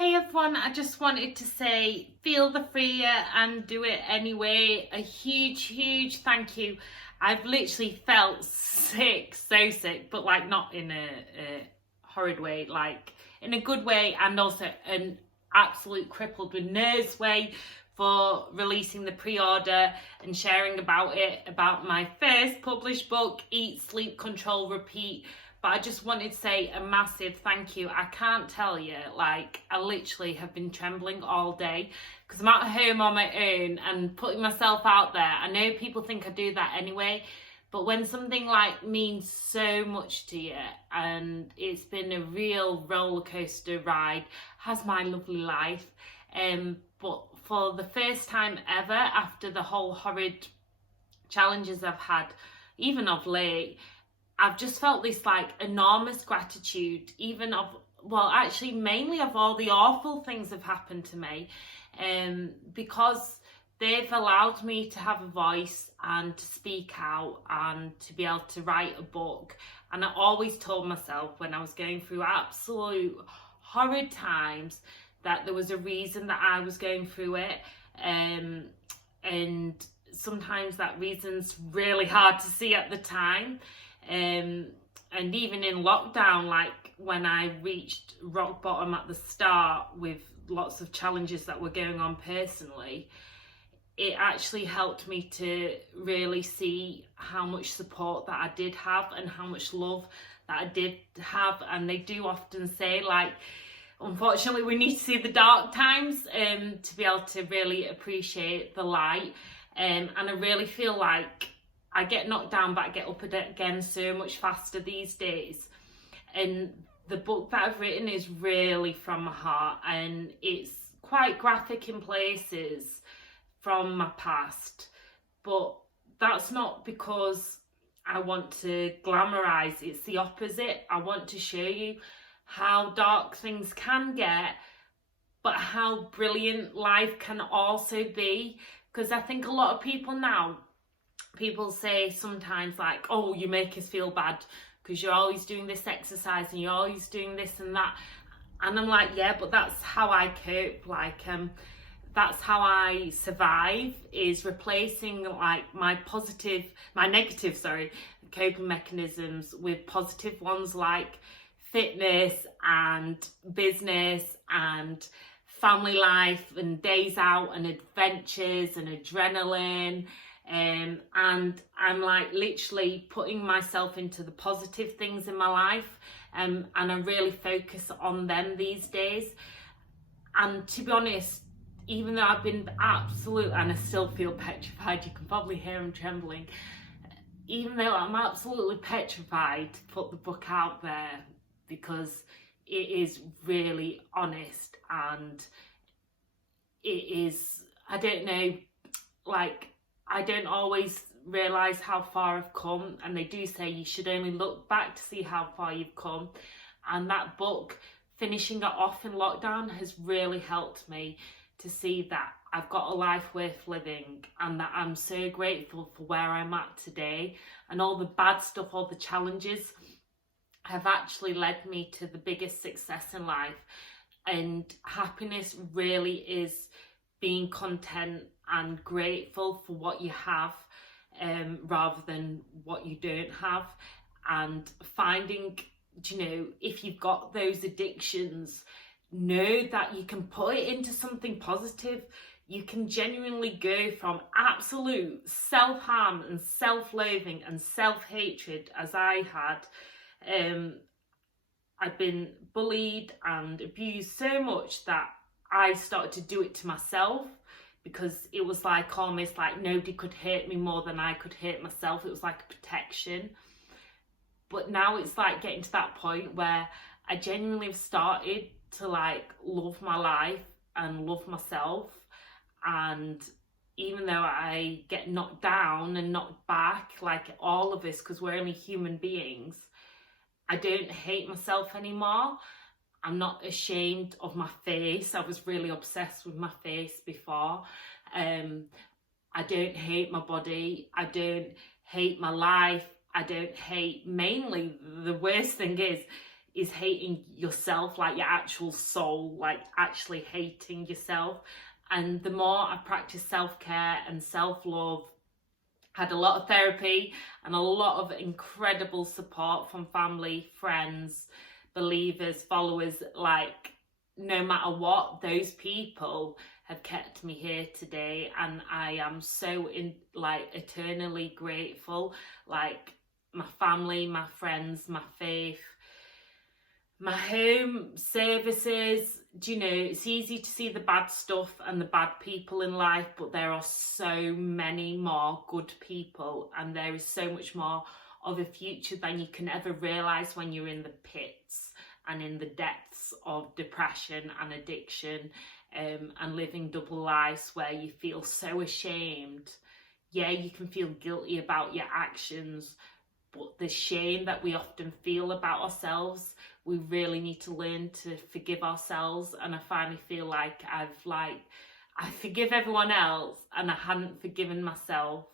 Hey everyone, I just wanted to say feel the freer and do it anyway. A huge thank you. I've literally felt sick, so sick, but like not in a horrid way, like in a good way, and also an absolute crippled with nerves way for releasing the pre-order and sharing about it, about my first published book, Eat, Sleep, Control, Repeat. But I just wanted to say a massive thank you. I can't tell you, like, I literally have been trembling all day because I'm at home on my own and putting myself out there. I know people think I do that anyway, but when something like means so much to you and it's been a real roller coaster ride, has my lovely life. But for the first time ever, after the whole horrid challenges I've had, even of late, I've just felt this like enormous gratitude, even of, well, actually mainly of all the awful things that have happened to me, because they've allowed me to have a voice and to speak out and to be able to write a book. And I always told myself when I was going through absolute horrid times that there was a reason that I was going through it, and sometimes that reason's really hard to see at the time. And even in lockdown, like when I reached rock bottom at the start with lots of challenges that were going on personally, it actually helped me to really see how much support that I did have and how much love that I did have. And they do often say, like, unfortunately we need to see the dark times to be able to really appreciate the light. And I really feel like I get knocked down, but I get up again so much faster these days. And the book that I've written is really from my heart, and it's quite graphic in places from my past. But that's not because I want to glamorize, it's the opposite. I want to show you how dark things can get, but how brilliant life can also be. Because I think a lot of people say sometimes, like, oh, you make us feel bad because you're always doing this exercise and you're always doing this and that. And I'm like, yeah, but that's how I cope. Like, that's how I survive, is replacing like my negative coping mechanisms with positive ones, like fitness and business and family life and days out and adventures and adrenaline. And I'm like literally putting myself into the positive things in my life, and I really focus on them these days. And to be honest, even though I've been absolute, and I still feel petrified, you can probably hear I'm trembling, even though I'm absolutely petrified to put the book out there, because it is really honest, and it is, I don't know, like, I don't always realise how far I've come, and they do say you should only look back to see how far you've come. And that book, finishing it off in lockdown, has really helped me to see that I've got a life worth living, and that I'm so grateful for where I'm at today. And all the bad stuff, all the challenges have actually led me to the biggest success in life. And happiness really is being content and grateful for what you have, rather than what you don't have. And finding, if you've got those addictions, know that you can put it into something positive. You can genuinely go from absolute self-harm and self-loathing and self-hatred, as I had. I've been bullied and abused so much that I started to do it to myself, because it was like almost like nobody could hurt me more than I could hurt myself. It was like a protection. But now it's like getting to that point where I genuinely have started to like love my life and love myself. And even though I get knocked down and knocked back, like all of us, because we're only human beings, I don't hate myself anymore. I'm not ashamed of my face. I was really obsessed with my face before. I don't hate my body. I don't hate my life. I don't hate, mainly the worst thing is is hating yourself, like your actual soul, like actually hating yourself. And the more I practiced self-care and self-love, had a lot of therapy and a lot of incredible support from family, friends, believers, followers, like no matter what, those people have kept me here today, and I am so eternally grateful. Like my family, my friends, my faith, my home services. Do you know, it's easy to see the bad stuff and the bad people in life, but there are so many more good people, and there is so much more of a future than you can ever realise when you're in the pits and in the depths of depression and addiction, and living double lives where you feel so ashamed. Yeah, you can feel guilty about your actions, but the shame that we often feel about ourselves, we really need to learn to forgive ourselves. And I finally feel like I forgive everyone else and I hadn't forgiven myself.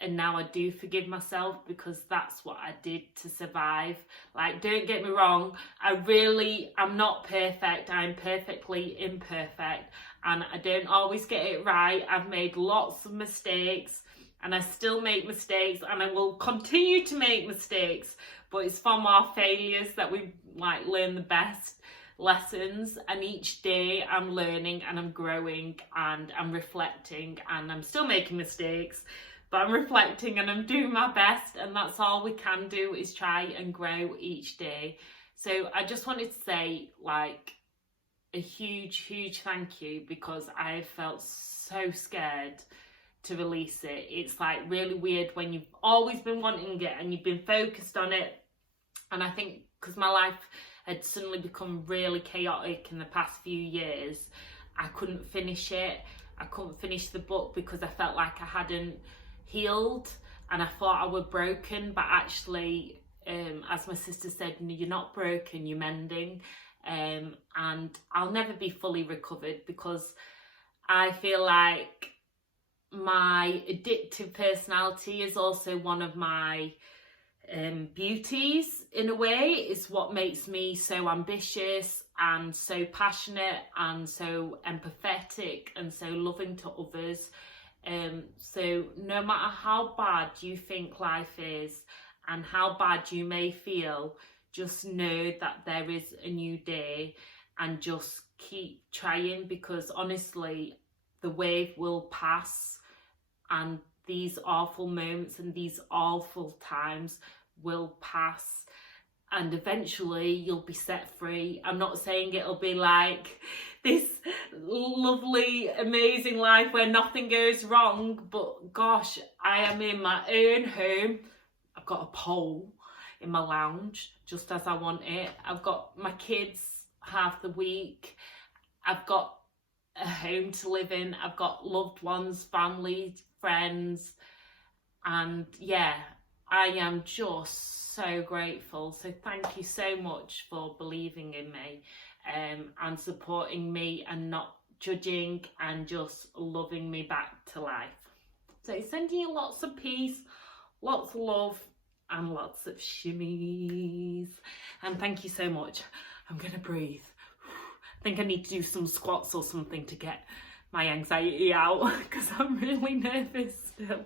And now I do forgive myself, because that's what I did to survive. Like, don't get me wrong, I'm not perfect. I'm perfectly imperfect, and I don't always get it right. I've made lots of mistakes, and I still make mistakes, and I will continue to make mistakes. But it's from our failures that we learn the best lessons. And each day I'm learning and I'm growing and I'm reflecting, and I'm still making mistakes, but I'm reflecting and I'm doing my best, and that's all we can do, is try and grow each day. So I just wanted to say a huge thank you, because I felt so scared to release it. It's really weird when you've always been wanting it and you've been focused on it. And I think because my life had suddenly become really chaotic in the past few years, I couldn't finish it. I couldn't finish the book because I felt like I hadn't healed, and I thought I were broken, but actually, as my sister said, you're not broken, you're mending. And I'll never be fully recovered, because I feel like my addictive personality is also one of my beauties in a way. It's what makes me so ambitious and so passionate and so empathetic and so loving to others. So no matter how bad you think life is and how bad you may feel, just know that there is a new day, and just keep trying, because honestly the wave will pass, and these awful moments and these awful times will pass, and eventually you'll be set free. I'm not saying it'll be like this lovely, amazing life where nothing goes wrong, but gosh, I am in my own home. I've got a pole in my lounge just as I want it. I've got my kids half the week. I've got a home to live in. I've got loved ones, family, friends, and yeah, I am just so grateful. So thank you so much for believing in me, and supporting me and not judging and just loving me back to life. So sending you lots of peace, lots of love, and lots of shimmies. And thank you so much. I'm gonna breathe. I think I need to do some squats or something to get my anxiety out, because I'm really nervous still.